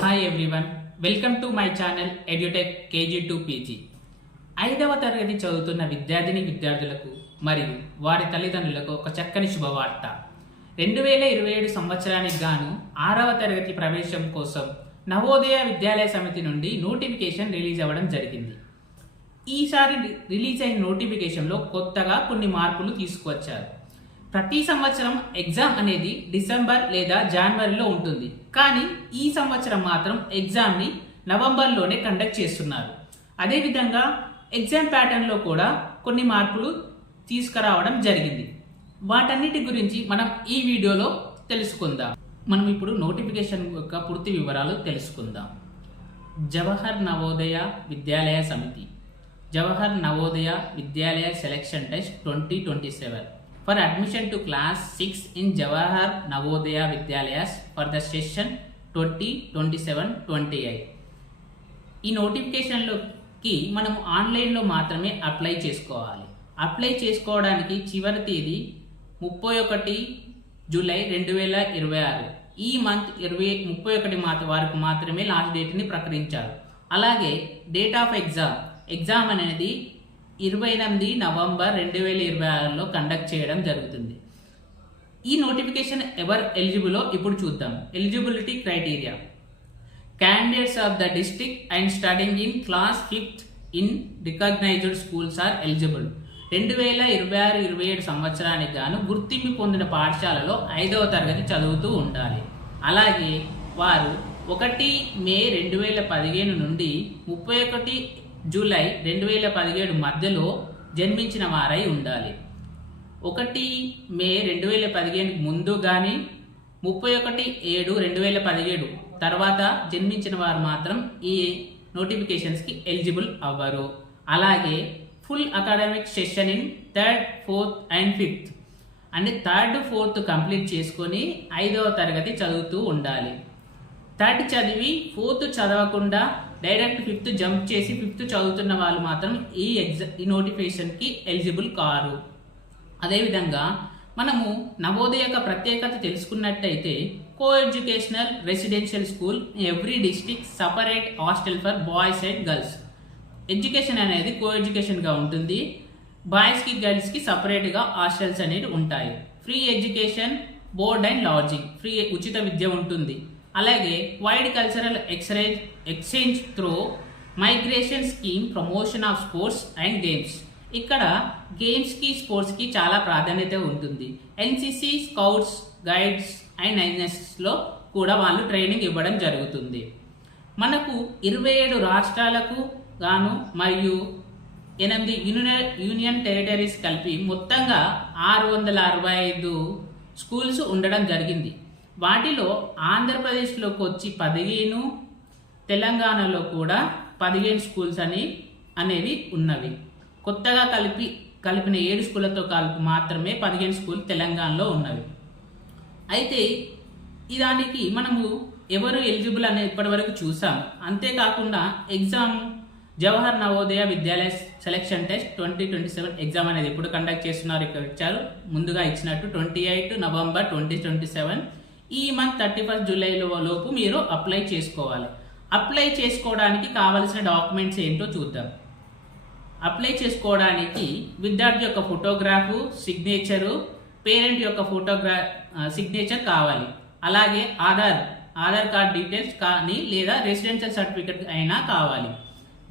Hi everyone, welcome to my channel edutech KG to PG. 5వ తరగతి చదువుతున్న విద్యార్థులకు మరియు వారి తల్లిదండ్రులకు ఒక చక్కని శుభవార్త. 2027 సంవత్సరానికి గాను 6వ తరగతి ప్రవేశం కోసం నవోదయ విద్యాలయ సమితి నుండి నోటిఫికేషన్ రిలీజ్ అవ్వడం జరిగింది. ఈసారి రిలీజ్ అయిన నోటిఫికేషన్లో కొత్తగా కొన్ని మార్పులు తీసుకువచ్చారు. ప్రతి సంవత్సరం ఎగ్జామ్ అనేది డిసెంబర్ లేదా జనవరిలో ఉంటుంది, కానీ ఈ సంవత్సరం మాత్రం ఎగ్జామ్ని నవంబర్లోనే కండక్ట్ చేస్తున్నారు. అదేవిధంగా ఎగ్జామ్ ప్యాటర్న్లో కూడా కొన్ని మార్పులు తీసుకురావడం జరిగింది. వాటన్నిటి గురించి మనం ఈ వీడియోలో తెలుసుకుందాం. మనం ఇప్పుడు నోటిఫికేషన్ యొక్క పూర్తి వివరాలు తెలుసుకుందాం. జవహర్ నవోదయ విద్యాలయ సమితి, జవహర్ నవోదయ విద్యాలయ selection test 2027 for admission to class 6 in Jawahar Navodaya Vidyalayas for the session 2027-28. ఈ నోటిఫికేషన్లోకి మనం ఆన్లైన్లో మాత్రమే అప్లై చేసుకోవాలి. అప్లై చేసుకోవడానికి చివరి తేదీ 31 జూలై 2026. ఈ మంత్ 31 వరకు మాత్రమే లాస్ట్ డేట్ని ప్రకటించారు. అలాగే డేట్ ఆఫ్ ఎగ్జామ్ అనేది 28 నవంబర్ 2026లో కండక్ట్ చేయడం జరుగుతుంది. ఈ నోటిఫికేషన్ ఎవరు ఎలిజిబులో ఇప్పుడు చూద్దాం. Eligibility criteria: candidates of the district and studying in class 5th in recognized schools are eligible. 2026-27 సంవత్సరానికి గాను గుర్తింపు పొందిన పాఠశాలలో 5వ తరగతి చదువుతూ ఉండాలి. అలాగే వారు 1 మే 2015 నుండి 31 జూలై 2017 మధ్యలో జన్మించిన వారై ఉండాలి. 1 మే 2015 ముందు కానీ 31/7/2017 తర్వాత జన్మించిన వారు మాత్రం ఈ నోటిఫికేషన్స్కి ఎలిజిబుల్ అవ్వరు. అలాగే full academic session in 3rd, 4th and 5th అంటే 3rd, 4th కంప్లీట్ చేసుకొని 5వ తరగతి చదువుతూ ఉండాలి. 3rd చదివి 4th చదవకుండా డైరెక్ట్ 5th జంప్ చేసి 5th చదువుతున్న వాళ్ళు మాత్రం ఈ నోటిఫికేషన్కి ఎలిజిబుల్ కారు. అదేవిధంగా మనము నవోదయ యొక్క ప్రత్యేకత తెలుసుకున్నట్టయితే కో educational residential school every district, separate hostel for boys and girls. Education అనేది కో ఎడ్యుకేషన్గా ఉంటుంది. బాయ్స్కి గర్ల్స్కి సపరేట్గా హాస్టల్స్ అనేవి ఉంటాయి. Free education, board and lodging, free ఉచిత విద్య ఉంటుంది. అలాగే wide cultural exchange through migration scheme, promotion of sports and games. ఇక్కడ గేమ్స్కి, స్పోర్ట్స్కి చాలా ప్రాధాన్యత ఉంటుంది. ఎన్సిసి, స్కౌట్స్, గైడ్స్ అండ్ ఎన్ఎస్ఎస్లో కూడా వాళ్ళు ట్రైనింగ్ ఇవ్వడం జరుగుతుంది. మనకు 27 రాష్ట్రాలకు గాను మరియు 8 యూనియన్ టెరిటరీస్ కలిపి మొత్తంగా 665 స్కూల్స్ ఉండడం జరిగింది. వాటిలో ఆంధ్రప్రదేశ్లోకి వచ్చి 15, తెలంగాణలో కూడా 15 స్కూల్స్ అనేవి ఉన్నవి. కొత్తగా కలిపిన 7 స్కూళ్ళతో కలిపి మాత్రమే 15 స్కూల్ తెలంగాణలో ఉన్నవి. అయితే దానికి మనము ఎవరు ఎలిజిబుల్ అనేది ఇప్పటివరకు చూసాం. అంతేకాకుండా ఎగ్జామ్ జవహర్ నవోదయ విద్యాలయ సెలక్షన్ టెస్ట్ 2027 ఎగ్జామ్ అనేది ఎప్పుడు కండక్ట్ చేస్తున్నారు ఇక్కడ ఇచ్చారు. ముందుగా ఇచ్చినట్టు 28 నవంబర్ 2027. ఈ మంత్ 31 జూలై లోపు మీరు అప్లై చేసుకోవాలి. అప్లై చేసుకోవడానికి కావలసిన డాక్యుమెంట్స్ ఏంటో చూద్దాం. అప్లై చేసుకోవడానికి విద్యార్థి యొక్క ఫోటోగ్రాఫు, సిగ్నేచరు, పేరెంట్ యొక్క సిగ్నేచర్ కావాలి. అలాగే ఆధార్ కార్డ్ డీటెయిల్స్ కానీ లేదా రెసిడెన్షియల్ సర్టిఫికెట్ అయినా కావాలి.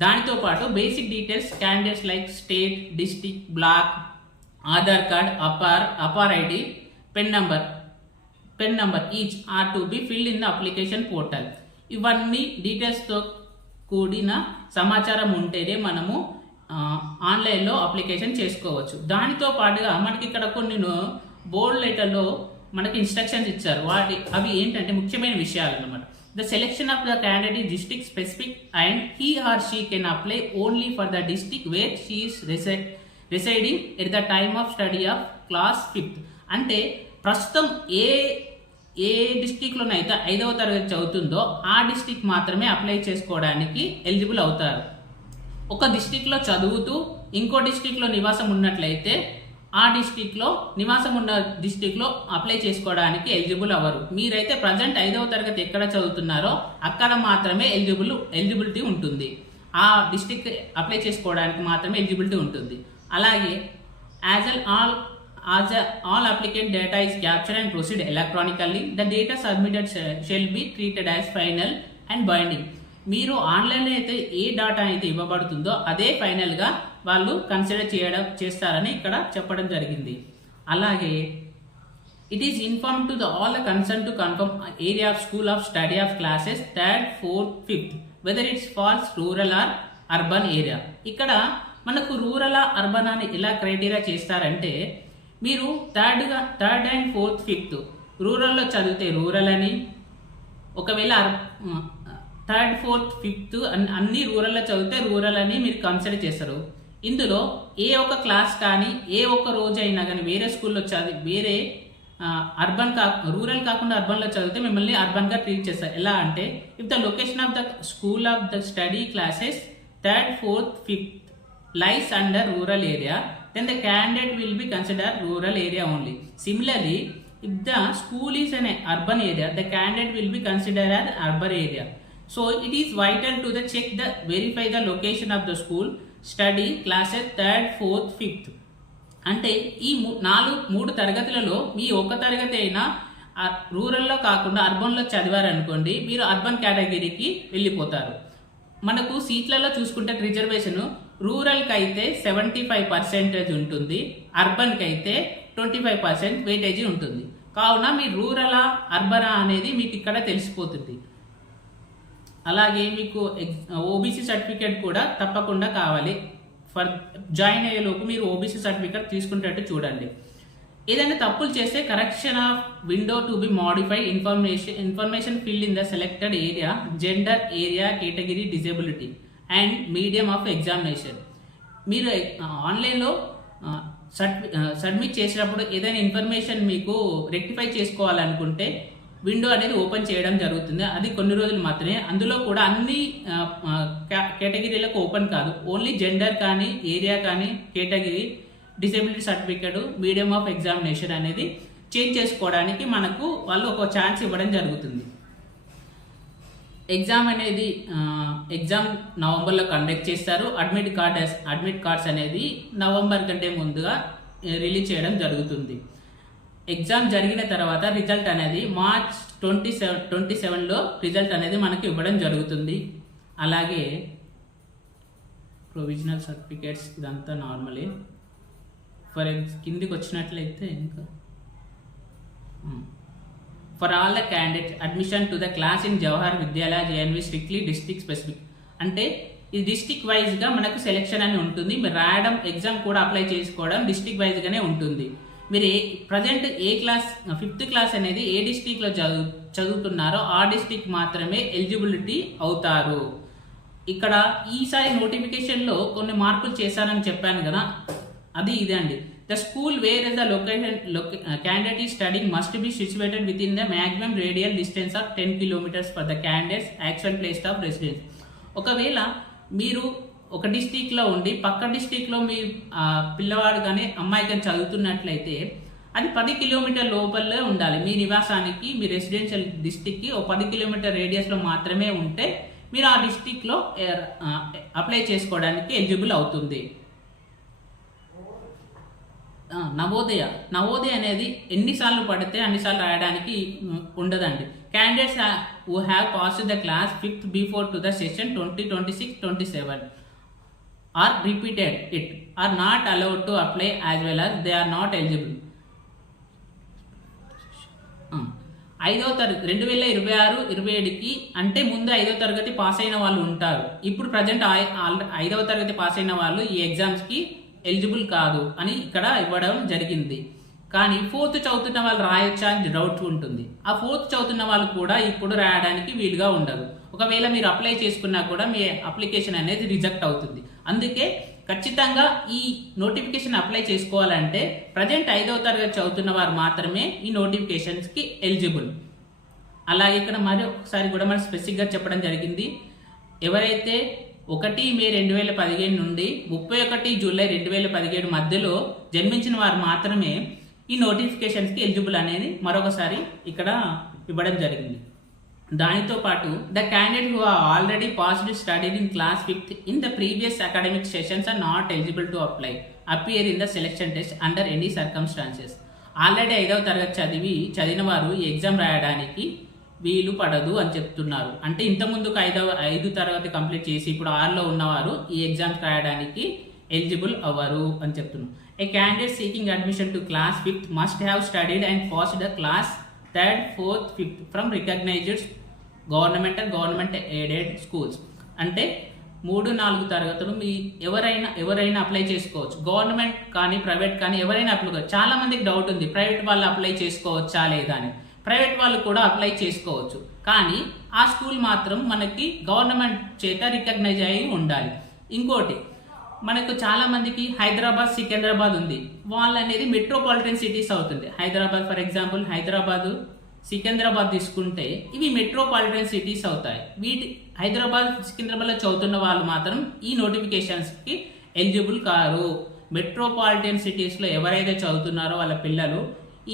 దానితో పాటు basic details candidates like state, district, block, Aadhaar card, APAAR ID, pen number each are to be filled in the application portal. ఇవన్నీ డీటెయిల్స్తో కూడిన సమాచారం ఉంటేనే మనము ఆన్లైన్లో అప్లికేషన్ చేసుకోవచ్చు. దానితో పాటుగా మనకి ఇక్కడ కొన్ని బోల్డ్ లెటర్లో మనకి ఇన్స్ట్రక్షన్స్ ఇచ్చారు. అవి ఏంటంటే ముఖ్యమైన విషయాలు అన్నమాట. The selection of the candidate is district specific and he or she can apply only for the district where she is residing at the time of study of class 5th. అంటే ప్రస్తుతం ఏ డిస్ట్రిక్ట్లోనైతే 5వ తరగతి చదువుతుందో ఆ డిస్ట్రిక్ట్ మాత్రమే apply చేసుకోవడానికి eligible అవుతారు. ఒక డిస్ట్రిక్ట్లో చదువుతూ ఇంకో డిస్ట్రిక్ట్లో నివాసం ఉన్నట్లయితే ఆ డిస్టిక్లో నివాసం ఉన్న డిస్టిక్లో అప్లై చేసుకోవడానికి ఎలిజిబుల్ అవ్వరు. మీరైతే ప్రజెంట్ 5వ తరగతి ఎక్కడ చదువుతున్నారో అక్కడ మాత్రమే ఎలిజిబిలిటీ ఉంటుంది. ఆ డిస్టిక్ అప్లై చేసుకోవడానికి మాత్రమే ఎలిజిబిలిటీ ఉంటుంది. అలాగే all applicant data is captured and proceed electronically, the data submitted shall be treated as final and binding. మీరు ఆన్లైన్లో అయితే ఏ డేటా అయితే ఇవ్వబడుతుందో అదే ఫైనల్గా వాళ్ళు కన్సిడర్ చేస్తారని ఇక్కడ చెప్పడం జరిగింది. అలాగే it is inform to all the concern to confirm area of school of study of classes 3rd, 4th, 5th whether it's falls rural or urban area. ఇక్కడ మనకు రూరల్ అర్బన్ అని ఎలా క్రైటీరియా చేస్తారంటే మీరు 3rd and 4th, 5th రూరల్లో చదివితే rural అని, ఒకవేళ 3rd, 4th, 5th అన్ని రూరల్లో చదివితే రూరల్ అని మీరు కన్సిడర్ చేస్తారు. ఇందులో ఏ ఒక్క క్లాస్ కానీ ఏ ఒక్క రోజు అయినా కానీ వేరే స్కూల్లో వేరే రూరల్ కాకుండా అర్బన్లో చదివితే మిమ్మల్ని అర్బన్గా ట్రీట్ చేస్తారు. ఎలా అంటే if the location of the school of the study classes 3rd, 4th, 5th lies under rural area, then the candidate will be considered rural area only. Similarly, if the school is an urban area, the candidate will be considered as urban area. So it is vital to verify the location of the school study classes 3rd, 4th, 5th. అంటే ఈ 3 తరగతులలో మీ ఒక్క తరగతి అయినా రూరల్లో కాకుండా అర్బన్లో చదివారనుకోండి, మీరు అర్బన్ కేటగిరీకి వెళ్ళిపోతారు. మనకు సీట్లలో చూసుకుంటే రిజర్వేషన్ రూరల్కి అయితే 75% ఉంటుంది, అర్బన్కి అయితే 25% వెయిటేజీ ఉంటుంది. కావున మీ రూరలా అర్బనా అనేది మీకు ఇక్కడ తెలిసిపోతుంది. అలాగే మీకు ఓబీసీ సర్టిఫికేట్ కూడా తప్పకుండా కావాలి. జాయిన్ అయ్యేలోపు మీరు ఓబీసీ సర్టిఫికేట్ తీసుకునేటట్టు చూడండి. ఏదైనా తప్పులు చేస్తే correction of window to be modified, information fill in the selected area, gender, area, category, disability and medium of examination. మీరు ఆన్లైన్లో సబ్మిట్ చేసినప్పుడు ఏదైనా ఇన్ఫర్మేషన్ మీకు రెక్టిఫై చేసుకోవాలనుకుంటే విండో అనేది ఓపెన్ చేయడం జరుగుతుంది. అది కొన్ని రోజులు మాత్రమే. అందులో కూడా అన్ని కేటగిరీలకు ఓపెన్ కాదు. ఓన్లీ జెండర్ కానీ, ఏరియా కానీ, category, disability certificate, medium of examination అనేది చేంజ్ చేసుకోవడానికి మనకు వాళ్ళు ఒక ఛాన్స్ ఇవ్వడం జరుగుతుంది. ఎగ్జామ్ నవంబర్లో కండక్ట్ చేస్తారు. అడ్మిట్ కార్డ్స్ అనేది నవంబర్ కంటే ముందుగా రిలీజ్ చేయడం జరుగుతుంది. ఎగ్జామ్ జరిగిన తర్వాత రిజల్ట్ అనేది మార్చ్ 27లో రిజల్ట్ అనేది మనకి ఇవ్వడం జరుగుతుంది. అలాగే ప్రొవిజనల్ సర్టిఫికేట్స్ ఇదంతా నార్మలే. కిందికి వచ్చినట్లయితే ఇంకా for all the candidate admission to the class in Jawahar Vidyalaya JNV strictly district specific. అంటే ఇది డిస్ట్రిక్ట్ వైజ్గా మనకు సెలెక్షన్ అని ఉంటుంది. మీరు రాయడం, ఎగ్జామ్ కూడా అప్లై చేసుకోవడం డిస్ట్రిక్ట్ వైజ్గానే ఉంటుంది. మీరు ప్రజెంట్ ఏ క్లాస్ 5th క్లాస్ అనేది ఏ డిస్ట్రిక్ట్లో చదువుతున్నారో ఆ డిస్ట్రిక్ట్ మాత్రమే ఎలిజిబిలిటీ అవుతారు. ఇక్కడ ఈసారి నోటిఫికేషన్లో కొన్ని మార్పులు చేశానని చెప్పాను కదా, అది ఇదే అండి. The school where is the candidate is studying must be situated within the maximum radial distance of 10 kilometers for the candidate's actual place of residence. ఒకవేళ మీరు ఒక డిస్టిక్లో ఉండి పక్క డిస్టిక్లో మీ పిల్లవాడు కానీ అమ్మాయి కానీ చదువుతున్నట్లయితే అది 10 కిలోమీటర్ లోపలే ఉండాలి. మీ నివాసానికి, మీ రెసిడెన్షియల్ డిస్టిక్కి ఒక 10 కిలోమీటర్ రేడియస్లో మాత్రమే ఉంటే మీరు ఆ డిస్టిక్లో అప్లై చేసుకోవడానికి ఎలిజిబుల్ అవుతుంది. నవోదయ అనేది ఎన్నిసార్లు పడితే అన్నిసార్లు రాయడానికి ఉండదండి. Candidates who have passed the class 5th before to the session 2026-27 are repeated it are not allowed to apply as well as they are not eligible. 5వ తరగతి 2026-27కి అంటే ముందు 5వ తరగతి పాస్ అయిన వాళ్ళు ఉంటారు. ఇప్పుడు ప్రజెంట్ 5వ తరగతి పాస్ అయిన వాళ్ళు ఈ ఎగ్జామ్స్కి ఎలిజిబుల్ కాదు అని ఇక్కడ ఇవ్వడం జరిగింది. కానీ 4th చదువుతున్న వాళ్ళు రాయొచ్చా అని డౌట్ ఉంటుంది. ఆ 4th చదువుతున్న వాళ్ళు కూడా ఇప్పుడు రాయడానికి వీలుగా ఉండదు. ఒకవేళ మీరు అప్లై చేసుకున్నా కూడా మీ అప్లికేషన్ అనేది రిజెక్ట్ అవుతుంది. అందుకే ఖచ్చితంగా ఈ నోటిఫికేషన్ అప్లై చేసుకోవాలంటే ప్రజెంట్ 5వ తరగతి చదువుతున్న వారు మాత్రమే ఈ నోటిఫికేషన్స్కి ఎలిజిబుల్. అలాగే ఇక్కడ మరి ఒకసారి కూడా మనం స్పెసిఫిక్గా చెప్పడం జరిగింది. ఎవరైతే 1 మే 2017 నుండి 31 జూలై 2017 మధ్యలో జన్మించిన వారు మాత్రమే ఈ నోటిఫికేషన్స్కి ఎలిజిబుల్ అనేది మరొకసారి ఇక్కడ ఇవ్వడం జరిగింది. దానితో పాటు the candidate who already passed studied in class 5th in the previous academic sessions are not eligible to appear in the selection test under any circumstances. Already 5వ తరగతి చదివిన వారు ఈ ఎగ్జామ్ రాయడానికి వీలు పడదు అని చెప్తున్నారు. అంటే ఇంతకుముందుకు 5వ తరగతి కంప్లీట్ చేసి ఇప్పుడు 6లో ఉన్నవారు ఈ ఎగ్జామ్స్ రాయడానికి ఎలిజిబుల్ అవ్వరు అని చెప్తున్నారు. ఏ candidate seeking admission to class 5th must have studied and passed the class 3rd, 4th, 5th from recognised government aided schools. అంటే 3-4 తరగతులు ఎవరైనా అప్లై చేసుకోవచ్చు. గవర్నమెంట్ కానీ ప్రైవేట్ కానీ ఎవరైనా అప్లై చేసుకోవచ్చు. చాలా మందికి డౌట్ ఉంది, ప్రైవేట్ వాళ్ళు అప్లై చేసుకోవచ్చా లేదా అని. ప్రైవేట్ వాళ్ళు కూడా అప్లై చేసుకోవచ్చు, కానీ ఆ స్కూల్ మాత్రం మనకి గవర్నమెంట్ చేత రికగ్నైజ్ అయ్యి ఉండాలి. ఇంకోటి, మనకు చాలా మందికి హైదరాబాద్, సికింద్రాబాద్ ఉంది, వాళ్ళు అనేది మెట్రోపాలిటన్ సిటీస్ అవుతుంది. హైదరాబాద్ ఫర్ ఎగ్జాంపుల్ హైదరాబాద్, సికింద్రాబాద్ తీసుకుంటే ఇవి మెట్రోపాలిటన్ సిటీస్ అవుతాయి. హైదరాబాద్, సికింద్రాబాద్లో చదువుతున్న వాళ్ళు మాత్రం ఈ నోటిఫికేషన్స్కి ఎలిజిబుల్ కారు. మెట్రోపాలిటన్ సిటీస్లో ఎవరైతే చదువుతున్నారో వాళ్ళ పిల్లలు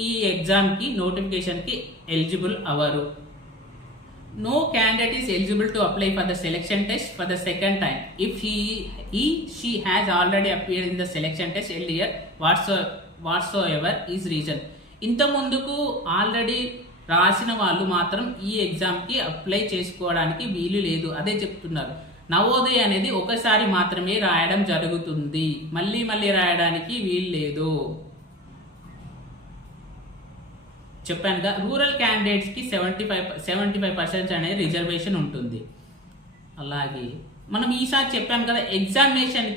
ఈ ఎగ్జామ్కి నోటిఫికేషన్కి ఎలిజిబుల్ అవ్వరు. No candidate is eligible to apply for the selection test for the second time if she has already appeared in the selection test earlier whatsoever is reason. ఇంత ముందుకు ఆల్రెడీ రాసిన వాళ్ళు మాత్రం ఈ ఎగ్జామ్కి అప్లై చేసుకోవడానికి వీలు లేదు, అదే చెప్తున్నారు. నవోదయ అనేది ఒకసారి మాత్రమే రాయడం జరుగుతుంది, మళ్ళీ రాయడానికి వీలు లేదు. చెప్పానుగా, రూరల్ క్యాండిడేట్స్కి 75% అనేది రిజర్వేషన్ ఉంటుంది. అలాగే మనం ఈసారి చెప్పాం కదా, ఎగ్జామినేషన్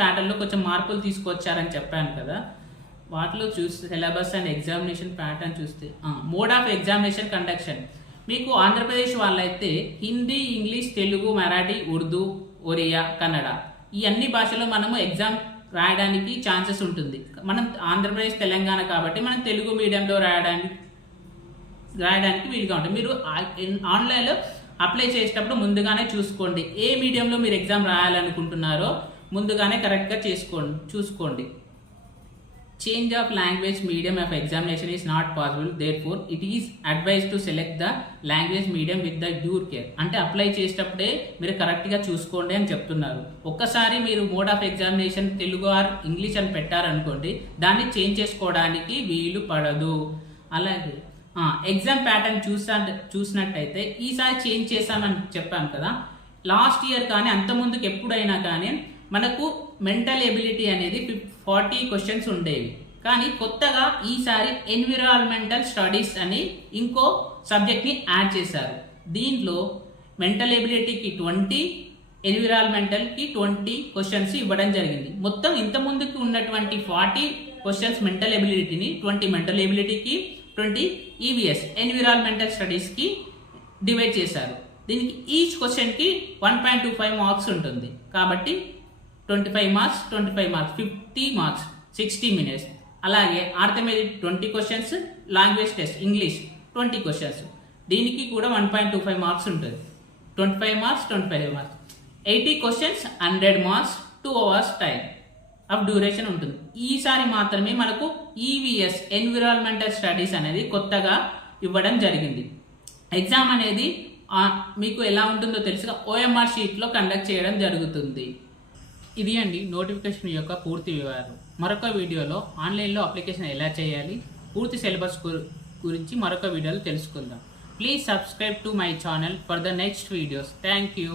ప్యాటర్న్లో కొంచెం మార్పులు తీసుకొచ్చారని చెప్పాను కదా. వాటిలో చూస్తే సిలబస్ అండ్ ఎగ్జామినేషన్ ప్యాటర్న్ చూస్తే మోడ్ ఆఫ్ ఎగ్జామినేషన్ కండక్షన్. మీకు ఆంధ్రప్రదేశ్ వాళ్ళైతే హిందీ, ఇంగ్లీష్, తెలుగు, మరాఠీ, ఉర్దూ, ఒరియా, కన్నడ ఈ అన్ని భాషలో మనము ఎగ్జామ్ రాయడానికి ఛాన్సెస్ ఉంటుంది. మనం ఆంధ్రప్రదేశ్, తెలంగాణ కాబట్టి మనం తెలుగు మీడియంలో రాయడానికి వీలుగా ఉంటుంది. మీరు ఆన్లైన్లో అప్లై చేసేటప్పుడు ముందుగానే చూసుకోండి, ఏ మీడియంలో మీరు ఎగ్జామ్ రాయాలనుకుంటున్నారో ముందుగానే కరెక్ట్గా చూసుకోండి. Change of language medium of examination is not possible, therefore it is advise to select the language medium with the due care. అంటే అప్లై చేసేటప్పుడే మీరు కరెక్ట్గా చూసుకోండి అని చెప్తున్నారు. ఒక్కసారి మీరు mode of examination Telugu or English అని పెట్టారనుకోండి, దాన్ని చేంజ్ చేసుకోవడానికి వీలు పడదు. అలాగే ఎగ్జామ్ ప్యాటర్న్ చూసినట్టయితే ఈసారి చేంజ్ చేశామని చెప్పాను కదా. లాస్ట్ ఇయర్ కానీ అంతకుముందుకు ఎప్పుడైనా కానీ మనకు మెంటల్ ఎబిలిటీ అనేది 40 క్వశ్చన్స్ ఉండేవి, కానీ కొత్తగా ఈసారి ఎన్విరాన్మెంటల్ స్టడీస్ అని ఇంకో సబ్జెక్ట్ని యాడ్ చేశారు. దీంట్లో మెంటల్ ఎబిలిటీకి 20, ఎన్విరాన్మెంటల్కి 20 క్వశ్చన్స్ ఇవ్వడం జరిగింది. మొత్తం ఇంత ముందుకు ఉన్నటువంటి 40 questions mental ఎబిలిటీని 20 mental ఎబిలిటీకి, 20 EVS environmental స్టడీస్కి divide చేశారు. దీనికి ఈచ్ క్వశ్చన్కి 1.25 మార్క్స్ ఉంటుంది. కాబట్టి 25 మార్క్స్ 50 మార్క్స్ 60 మినిట్స్. అలాగే arithmetic 20 questions, language test English 20 questions, దీనికి కూడా 1.25 మార్క్స్ ఉంటుంది. 25 marks 80 questions 100 marks 2 hours time of duration ఉంటుంది. ఈసారి మాత్రమే మనకు ఈవీఎస్ ఎన్విరాన్మెంటల్ స్టడీస్ అనేది కొత్తగా ఇవ్వడం జరిగింది. ఎగ్జామ్ అనేది మీకు ఎలా ఉంటుందో తెలుసుగా OMR షీట్లో కండక్ట్ చేయడం జరుగుతుంది. ఇది అండి నోటిఫికేషన్ యొక్క పూర్తి వివరాలు. మరొక వీడియోలో ఆన్లైన్లో అప్లికేషన్ ఎలా చేయాలి, పూర్తి సిలబస్ గురించి మరొక వీడియోలో తెలుసుకుందాం. Please subscribe to my channel for the next videos. Thank you.